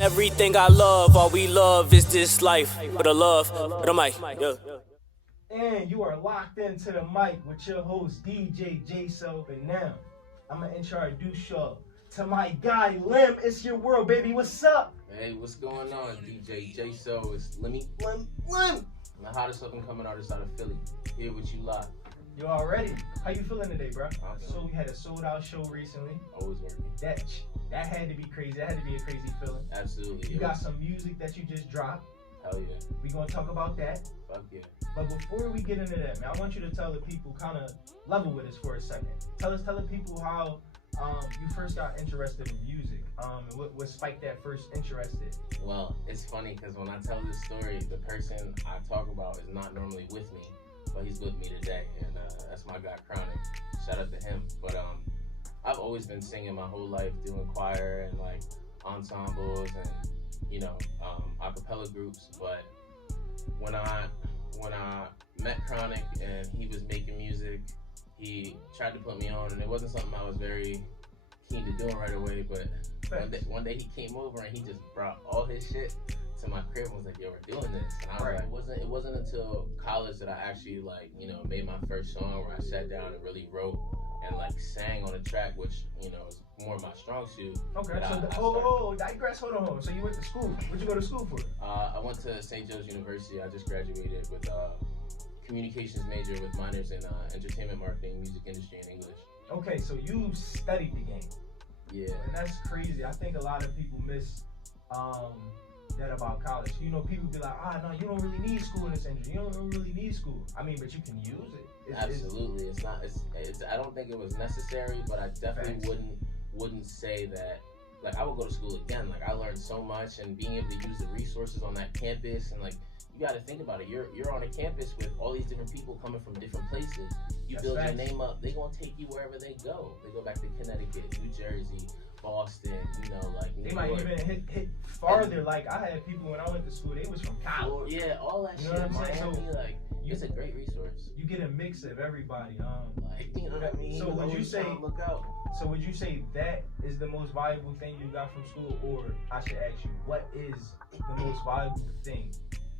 Everything I love, all we love is this life. With a love, with a mic. Yeah. And you are locked into the mic with your host DJ J-So. And now I'm gonna introduce y'all to my guy Limm. It's your world, baby. What's up? Hey, what's going on? DJ J-So. It's Limmy. Lim. I'm the hottest up and coming artist out of Philly. Here with you live. You already? How you feeling today, bro? I'm So we had a sold out show recently. always working. That had to be crazy. That had to be a crazy feeling. Absolutely. You got some music that you just dropped. Hell yeah. We gonna talk about that. Fuck yeah. But before we get into that, man, I want you to tell the people, kind of level with us for a second. Tell the people how you first got interested in music. And what spiked that first interest in? Well, it's funny because when I tell this story, the person I talk about is not normally with me, but he's with me today, and that's my guy Chronic. Shout out to him. But I've always been singing my whole life, doing choir and like ensembles and a cappella groups. But when I met Chronic and he was making music, he tried to put me on, and it wasn't something I was very keen to doing right away. But one day he came over and he just brought all his shit to my crib and was like, "Yo, we're doing this." And I was like, it wasn't until college that I actually made my first song where I sat down and really wrote and sang on a track, which is more my strong suit. Okay, digress. Hold on. So you went to school. What'd you go to school for? I went to St. Joe's University. I just graduated with communications major with minors in entertainment marketing, music industry, and English. Okay, so you studied the game. Yeah. And that's crazy. I think a lot of people miss that about college. People be like, no, you don't really need school in this industry. You don't really need school. I mean, but you can use it. Absolutely. It's not. It's. I don't think it was necessary, but I definitely wouldn't say that. I would go to school again. I learned so much, and being able to use the resources on that campus, and you got to think about it. You're on a campus with all these different people coming from different places. You build your name up. They gonna take you wherever they go. They go back to Connecticut, New Jersey, Boston. They might even hit farther. I had people when I went to school. They was from college. Yeah, all that shit. What I'm saying? Miami, it's a great resource. You get a mix of everybody. You know what I mean? So would you say? Look out. So would you say that is the most valuable thing you got from school, or I should ask you, what is the most valuable thing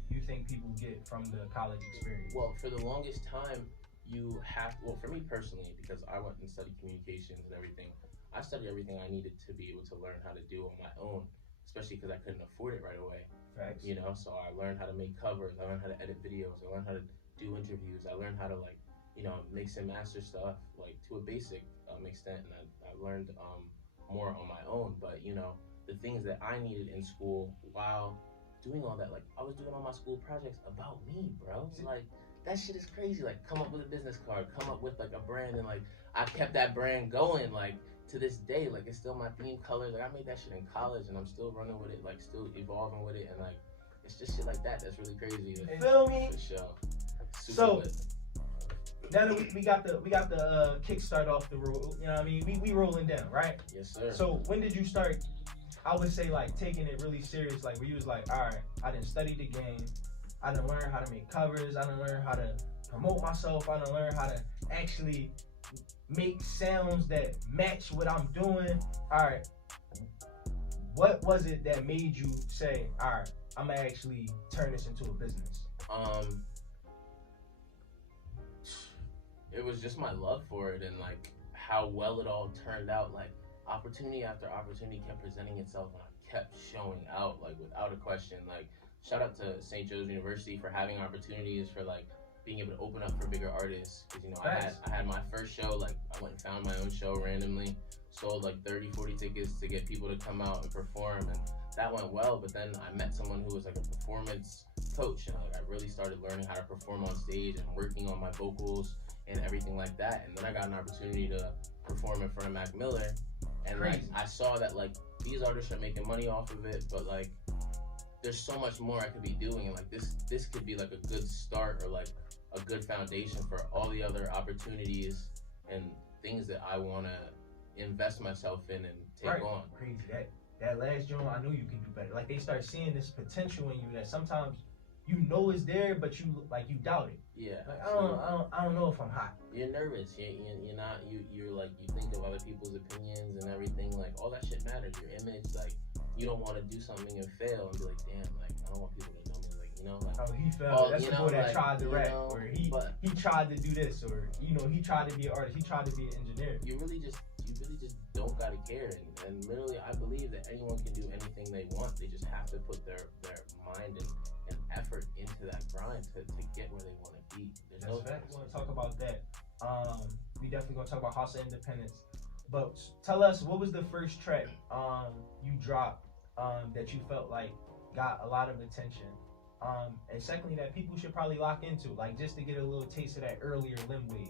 you think people get from the college experience? Well, for the longest time, for me personally, because I went and studied communications and everything, I studied everything I needed to be able to learn how to do on my own, especially because I couldn't afford it right away. Facts. So I learned how to make covers, I learned how to edit videos, I learned how to do interviews, I learned how to mix and master stuff to a basic extent, and I learned more on my own. But the things that I needed in school while doing all that, I was doing all my school projects about me, bro. That shit is crazy. Come up with a business card, come up with a brand, and I kept that brand going to this day. It's still my theme colors. I made that shit in college, and I'm still running with it, still evolving with it, and it's just shit like that that's really crazy. You feel me? For sure. So now that we got the kickstart off the road, you know what I mean? We rolling down, right? Yes, sir. So when did you start, I would say, taking it really serious, where you was all right, I didn't study the game, I didn't learn how to make covers, I didn't learn how to promote myself, I didn't learn how to actually make sounds that match what I'm doing. All right, what was it that made you say, all right, I'm gonna actually turn this into a business? It was just my love for it, and how well it all turned out. Opportunity after opportunity kept presenting itself, and I kept showing out without a question. Shout out to St. Joe's University for having opportunities for being able to open up for bigger artists. Because I had my first show. I went and found my own show randomly, sold 30-40 tickets to get people to come out and perform, and that went well. But then I met someone who was a performance coach, and I really started learning how to perform on stage and working on my vocals and everything like that. And then I got an opportunity to perform in front of Mac Miller, and I saw that these artists are making money off of it, but there's so much more I could be doing, and this could be a good start, or a good foundation for all the other opportunities and things that I want to invest myself in and take on. Crazy. That last joint, I know you can do better. They start seeing this potential in you that sometimes is there, but you doubt it. Yeah. I don't know if I'm hot. You're nervous. You're not. You think of other people's opinions and everything. All that shit matters. Your image. you don't want to do something and fail and be like, damn, like I don't want people to know me, like you know, like How he felt. oh, That's you the know, boy that like, tried to you rap, know, or he but tried to do this, or he tried to be an artist, he tried to be an engineer. you really just don't gotta care, and literally I believe that anyone can do anything they want. They just have to put their mind and effort into that grind to get where they want to be. There's no That's fact. We want to talk about that. We definitely gonna talk about House of Independence. But tell us, what was the first track you dropped that you felt like got a lot of attention? And secondly, that people should probably lock into, like just to get a little taste of that earlier Limm wave.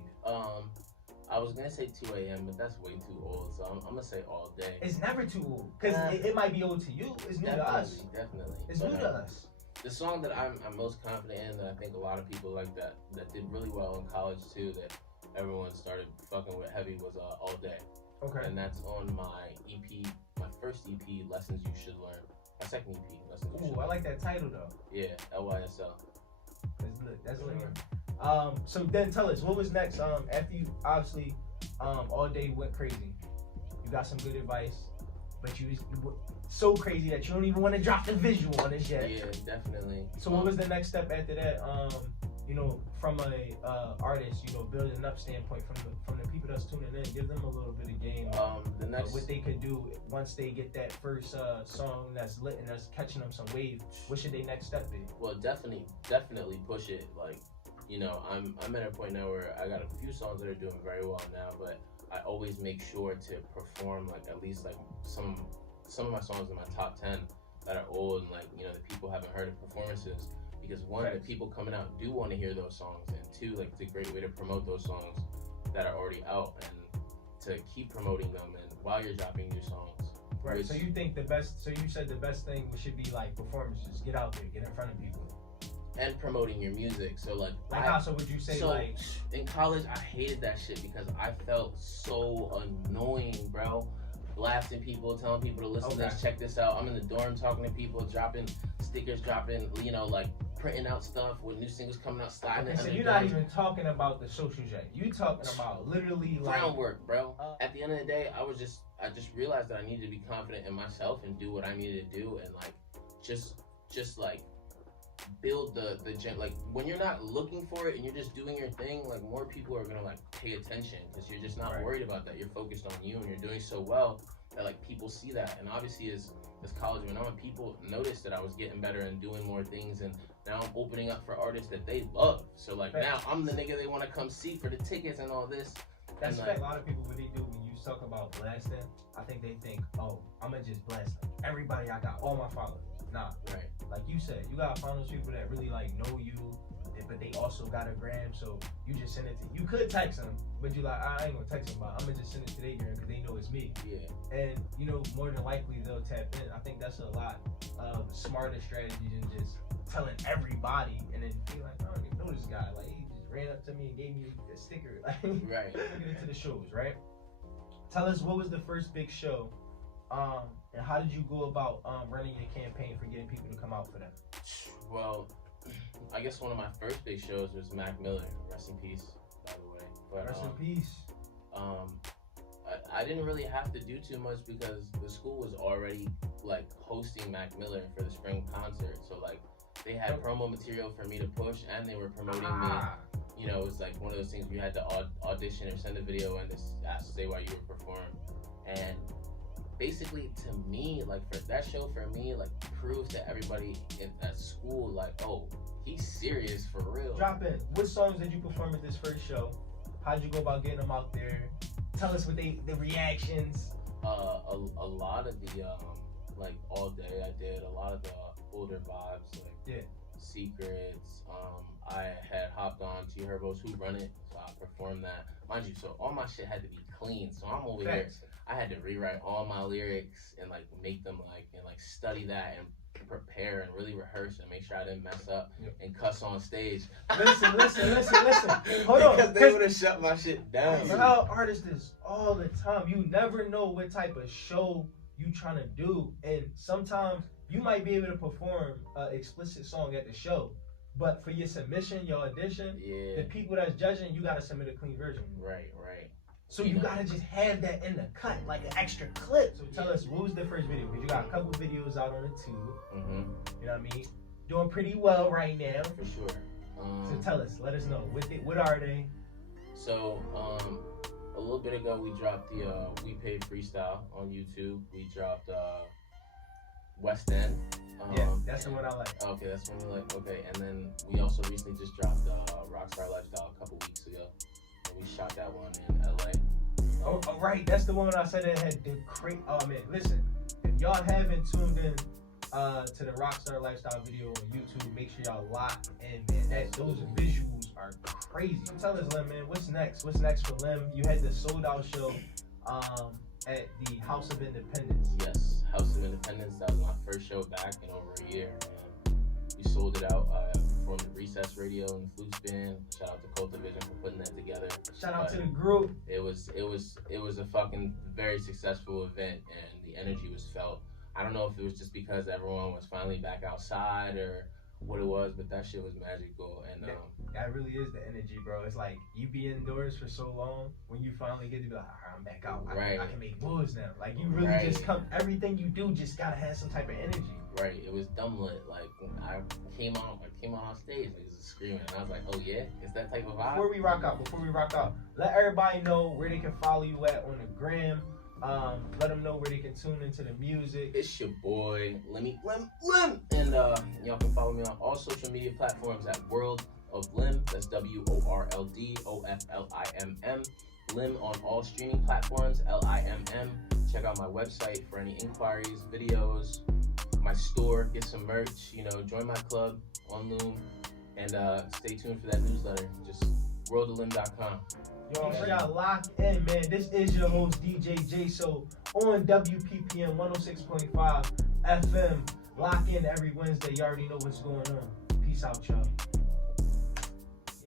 I was gonna say 2 a.m., but that's way too old, so I'm gonna say All Day. It's never too old, because it might be old to you. It's new to us. Definitely. It's new to us. The song that I'm most confident in, that I think a lot of people like that did really well in college too, that everyone started fucking with heavy, was All Day. Okay. And that's on my EP, my first EP, Lessons You Should Learn. My second EP, Lessons You Should Learn. I like that title though. Yeah, LYSL. That's lit. That's lit. So then tell us, what was next? After you obviously All Day went crazy, you got some good advice, but you were so crazy that you don't even want to drop the visual on this yet. Yeah, definitely. So what was the next step after that? From a artist, building up standpoint, from the people that's tuning in, give them a little bit of game. The next what they could do once they get that first song that's lit and that's catching them some wave. What should they next step be? Well, definitely push it. Like, I'm at a point now where I got a few songs that are doing very well now, but I always make sure to perform like at least like some of my songs in my top 10 that are old and the people haven't heard of performances, because one, the people coming out do want to hear those songs, and two, like it's a great way to promote those songs that are already out and to keep promoting them and while you're dropping new songs. Right. So you think you said the best thing should be like performances, get out there, get in front of people. And promoting your music. So so would you say in college I hated that shit because I felt so annoying, bro. Blasting people, telling people to listen to this, check this out. I'm in the dorm talking to people, dropping stickers, printing out stuff with new singles coming out, sliding. So you're not even talking about the socials yet. You talking about literally groundwork, bro. At the end of the day, I just realized that I needed to be confident in myself and do what I needed to do, and just build the when you're not looking for it and you're just doing your thing, more people are gonna pay attention because you're just not worried about that. You're focused on you and you're doing so well that people see that. And obviously as college went on, people noticed that I was getting better and doing more things, and now I'm opening up for artists that they love. So now I'm the nigga they want to come see for the tickets and all this. That's a lot of people, what they do when you talk about blasting, I think they think, oh, I'm gonna just blast everybody I got, all my followers. Nah, right. Like you said, you gotta find those people that really know you, but they also got a gram, so you just send it to. You could text them, but you I ain't gonna text them, but I'm gonna just send it to their gram because they know it's me. Yeah. And more than likely they'll tap in. I think that's a lot of smarter strategy than just telling everybody and then be like, I don't even know this guy. He just ran up to me and gave me a sticker. Right. Get into the shows, right? Tell us, what was the first big show? And how did you go about running your campaign for getting people to come out for that? Well, I guess one of my first big shows was Mac Miller. Rest in peace, by the way. But, rest in peace. I didn't really have to do too much because the school was already hosting Mac Miller for the spring concert. So they had promo material for me to push, and they were promoting me. It was one of those things where you had to audition or send a video and just say why you would perform. And basically, to me, for that show, for me, proved to everybody at school, oh, he's serious for real. Drop in. What songs did you perform at this first show? How'd you go about getting them out there? Tell us what the reactions. A lot of the All Day I did. A lot of the older vibes, Secrets. I had hopped on T Herbo's Who Run It, so I performed that. Mind you, so all my shit had to be clean. So I'm over here. I had to rewrite all my lyrics and make them and study that and prepare and really rehearse and make sure I didn't mess up and cuss on stage. Listen. Hold on. Because they would have shut my shit down. You know, artists is all the time. You never know what type of show you trying to do, and sometimes you might be able to perform an explicit song at the show, but for your submission, your audition, the people that's judging, you gotta submit a clean version. Right. So you gotta just have that in the cut, like an extra clip. So tell us, what was the first video? Because you got a couple videos out on the tube. You know what I mean? Doing pretty well right now. For sure. So tell us, let us know. What are they? So, a little bit ago, we dropped the We Paid Freestyle on YouTube. We dropped West End. Yeah, that's the one I like. Okay, that's the one you like. Okay, and then we also recently just dropped Rockstar Lifestyle a couple weeks ago. And we shot that one in LA. Oh, right, that's the one I said that had the great. Oh man, listen, if y'all haven't tuned in to the Rockstar Lifestyle video on YouTube, make sure y'all lock in, man. Those visuals are crazy. Tell us, Limm, man, what's next? What's next for Limm? You had the sold out show at the House of Independence. Yes, House of Independence. That was my first show back in over a year. We sold it out from the Recess Radio and Flute Spin. Shout out to Cult Division for putting that together. Shout out to the group. It was a fucking very successful event, and the energy was felt. I don't know if it was just because everyone was finally back outside or what it was, but that shit was magical. And that really is the energy, bro. It's like you be indoors for so long, when you finally get to be like, all right, I'm back out. I can make moves now. Like you really just come. Everything you do just gotta have some type of energy. Right. It was dumb lit. Like when I came out on stage, niggas was screaming, and I was like, oh yeah, it's that type of vibe. Before we rock out, let everybody know where they can follow you at on the gram. Let them know where they can tune into the music. It's your boy Limm, and y'all can follow me on all social media platforms at World of Limm. That's WORLDOFLIMM. Limm on all streaming platforms, LIMM. Check out my website for any inquiries, videos, my store, get some merch. Join my club on Loom, and stay tuned for that newsletter. Just worldoflimm.com. Y'all lock in, man. This is your host, DJ J. So on WPPM 106.5 FM. Lock in every Wednesday. You already know what's going on. Peace out, y'all.